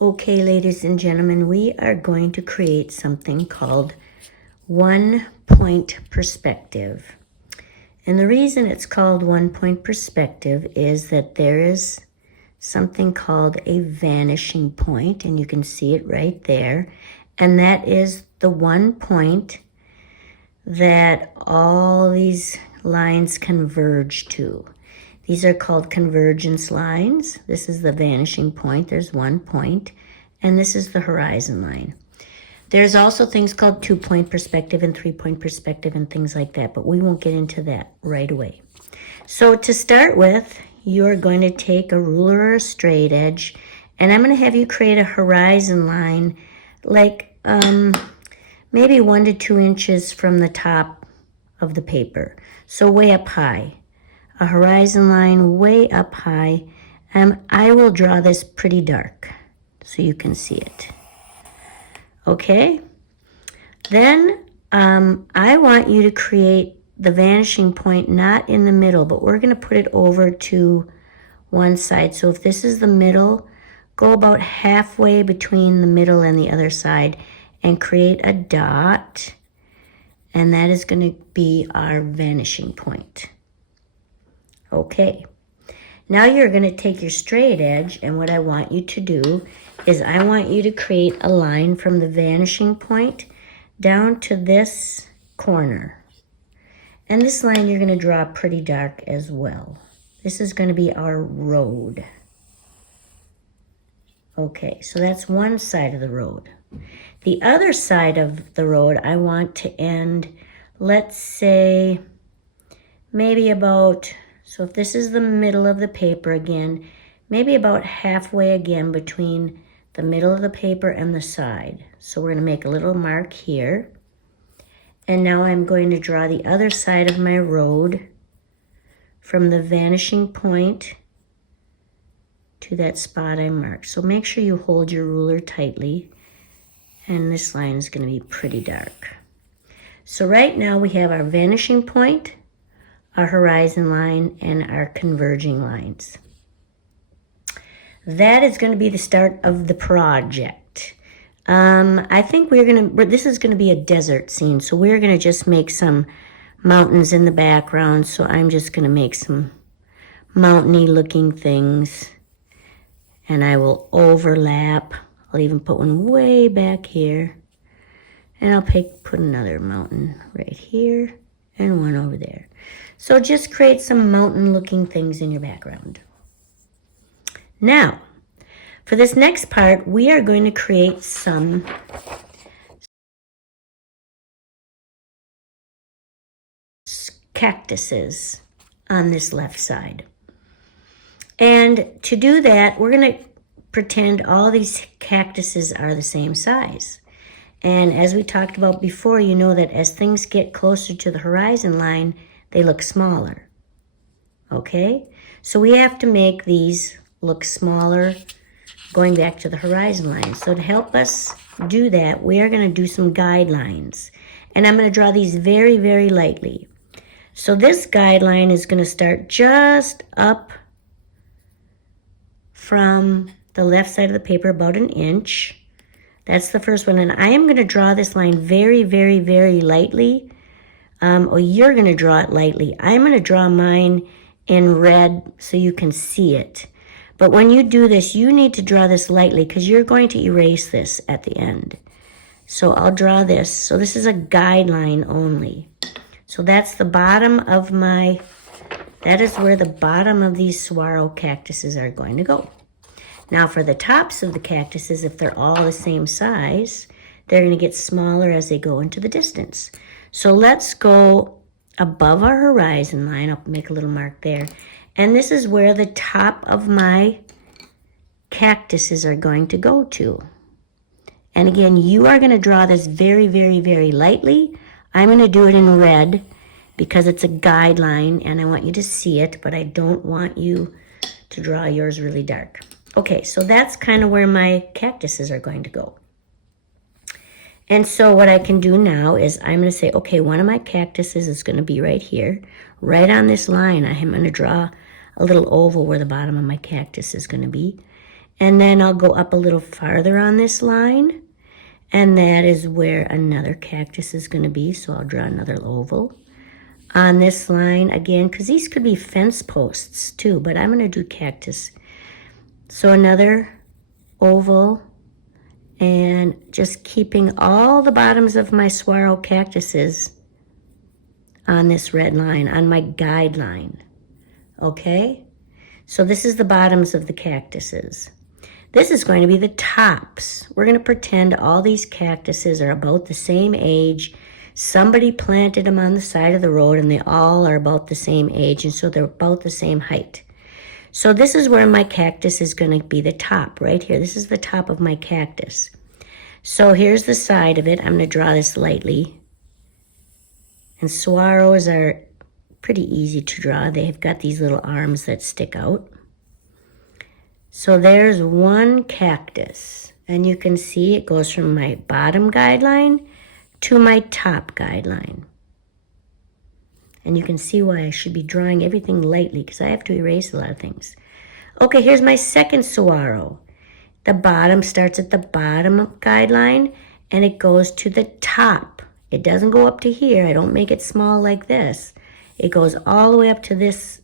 Okay, ladies and gentlemen, we are going to create something called one-point perspective. And the reason it's called one-point perspective is that there is something called a vanishing point, and you can see it right there. And that is the one point that all these lines converge to. These are called convergence lines. This is the vanishing point. There's one point. And this is the horizon line. There's also things called two-point perspective and three-point perspective and things like that, but we won't get into that right away. So to start with, you're going to take a ruler or a straight edge, and I'm going to have you create a horizon line like maybe 1 to 2 inches from the top of the paper. So way up high. A horizon line way up high. I will draw this pretty dark so you can see it. Okay? Then I want you to create the vanishing point not in the middle, but we're going to put it over to one side. So if this is the middle, go about halfway between the middle and the other side and create a dot. And that is going to be our vanishing point. Okay, now you're going to take your straight edge, and what I want you to do is I want you to create a line from the vanishing point down to this corner. And this line you're going to draw pretty dark as well. This is going to be our road. Okay, so that's one side of the road. The other side of the road I want to end, let's say, maybe about... So if this is the middle of the paper again, maybe about halfway again between the middle of the paper and the side. So we're going to make a little mark here. And now I'm going to draw the other side of my road from the vanishing point to that spot I marked. So make sure you hold your ruler tightly. And this line is going to be pretty dark. So right now we have our vanishing point, our horizon line, and our converging lines. That is going to be the start of the project. I think this is going to be a desert scene, so we're going to just make some mountains in the background. So I'm just going to make some mountainy looking things, and I will overlap. I'll even put one way back here, and I'll put another mountain right here and one over there. So just create some mountain-looking things in your background. Now, for this next part, we are going to create some cactuses on this left side. And to do that, we're going to pretend all these cactuses are the same size. And as we talked about before, you know that as things get closer to the horizon line, they look smaller. Okay? So we have to make these look smaller going back to the horizon line. So to help us do that, we are going to do some guidelines. And I'm going to draw these very, very lightly. So this guideline is going to start just up from the left side of the paper about 1 inch. That's the first one. And I am going to draw this line very, very, very lightly. Or you're going to draw it lightly. I'm going to draw mine in red so you can see it. But when you do this, you need to draw this lightly because you're going to erase this at the end. So I'll draw this. So this is a guideline only. So that's the bottom of that is where the bottom of these saguaro cactuses are going to go. Now for the tops of the cactuses, if they're all the same size, they're going to get smaller as they go into the distance. So let's go above our horizon line. I'll make a little mark there. And this is where the top of my cactuses are going to go to. And again, you are going to draw this very, very, very lightly. I'm going to do it in red because it's a guideline and I want you to see it, but I don't want you to draw yours really dark. Okay, so that's kind of where my cactuses are going to go. And so what I can do now is I'm going to say, okay, one of my cactuses is going to be right here. Right on this line, I'm going to draw a little oval where the bottom of my cactus is going to be. And then I'll go up a little farther on this line, and that is where another cactus is going to be. So I'll draw another oval on this line again, because these could be fence posts too, but I'm going to do cactus. So another oval, and just keeping all the bottoms of my saguaro cactuses on this red line, on my guideline. Okay? So this is the bottoms of the cactuses. This is going to be the tops. We're going to pretend all these cactuses are about the same age. Somebody planted them on the side of the road, and they all are about the same age, and so they're about the same height. So this is where my cactus is going to be the top, right here. This is the top of my cactus. So here's the side of it. I'm going to draw this lightly. And saguaros are pretty easy to draw. They've got these little arms that stick out. So there's one cactus. And you can see it goes from my bottom guideline to my top guideline. And you can see why I should be drawing everything lightly, because I have to erase a lot of things. Okay, here's my second saguaro. The bottom starts at the bottom guideline, and it goes to the top. It doesn't go up to here. I don't make it small like this. It goes all the way up to this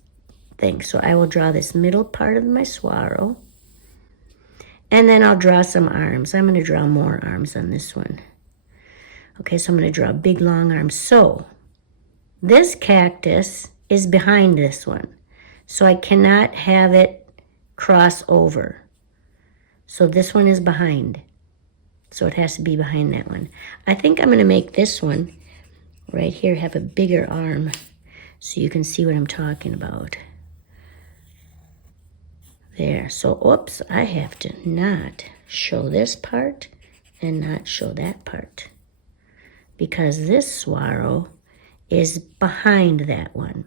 thing. So I will draw this middle part of my saguaro. And then I'll draw some arms. I'm going to draw more arms on this one. Okay, so I'm going to draw a big long arm. So this cactus is behind this one. So I cannot have it cross over. So this one is behind. So it has to be behind that one. I think I'm going to make this one right here have a bigger arm so you can see what I'm talking about. There. So, oops, I have to not show this part and not show that part, because this saguaro is behind that one.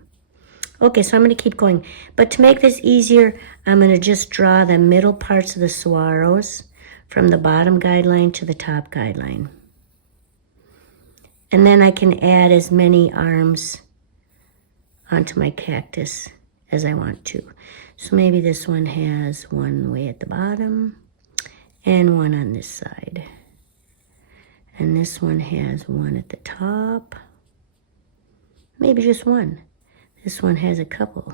Okay, so I'm going to keep going. But to make this easier, I'm going to just draw the middle parts of the saguaros from the bottom guideline to the top guideline. And then I can add as many arms onto my cactus as I want to. So maybe this one has one way at the bottom and one on this side. And this one has one at the top. Maybe just one. This one has a couple.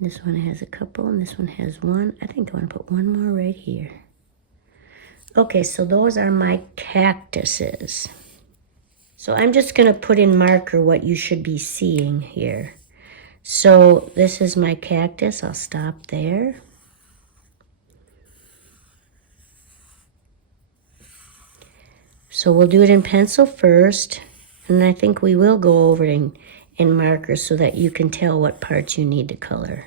This one has a couple, and this one has one. I think I want to put one more right here. Okay, so those are my cactuses. So I'm just going to put in marker what you should be seeing here. So this is my cactus. I'll stop there. So we'll do it in pencil first, and I think we will go over it in markers so that you can tell what parts you need to color.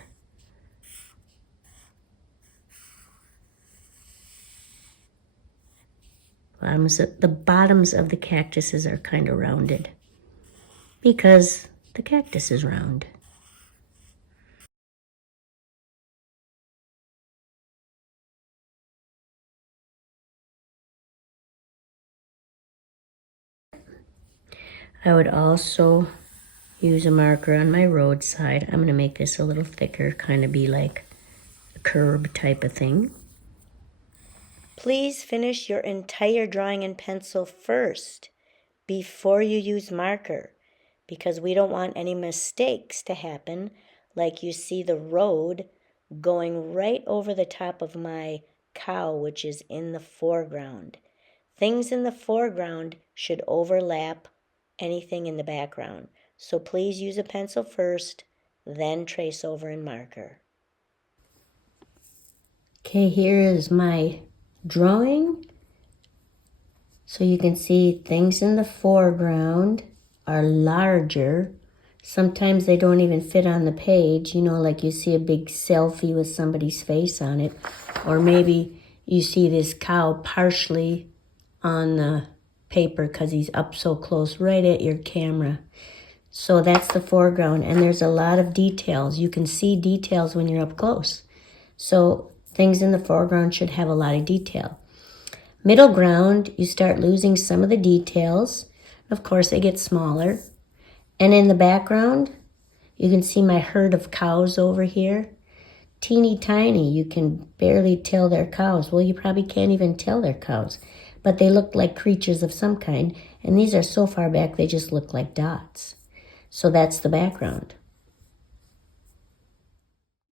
The bottoms of the cactuses are kind of rounded because the cactus is round. I would also use a marker on my roadside. I'm going to make this a little thicker, kind of be like a curb type of thing. Please finish your entire drawing in pencil first before you use marker, because we don't want any mistakes to happen, like you see the road going right over the top of my cow, which is in the foreground. Things in the foreground should overlap anything in the background. So please use a pencil first, then trace over in marker. Okay, here is my drawing. So you can see things in the foreground are larger. Sometimes they don't even fit on the page, you know, like you see a big selfie with somebody's face on it. Or maybe you see this cow partially on the paper because he's up so close right at your camera. So that's the foreground, and there's a lot of details. You can see details when you're up close. So things in the foreground should have a lot of detail. Middle ground, you start losing some of the details. Of course, they get smaller. And in the background, you can see my herd of cows over here. teeny tiny. You can barely tell they're cows. Well, you probably can't even tell they're cows. But they look like creatures of some kind. And these are so far back, they just look like dots. So that's the background.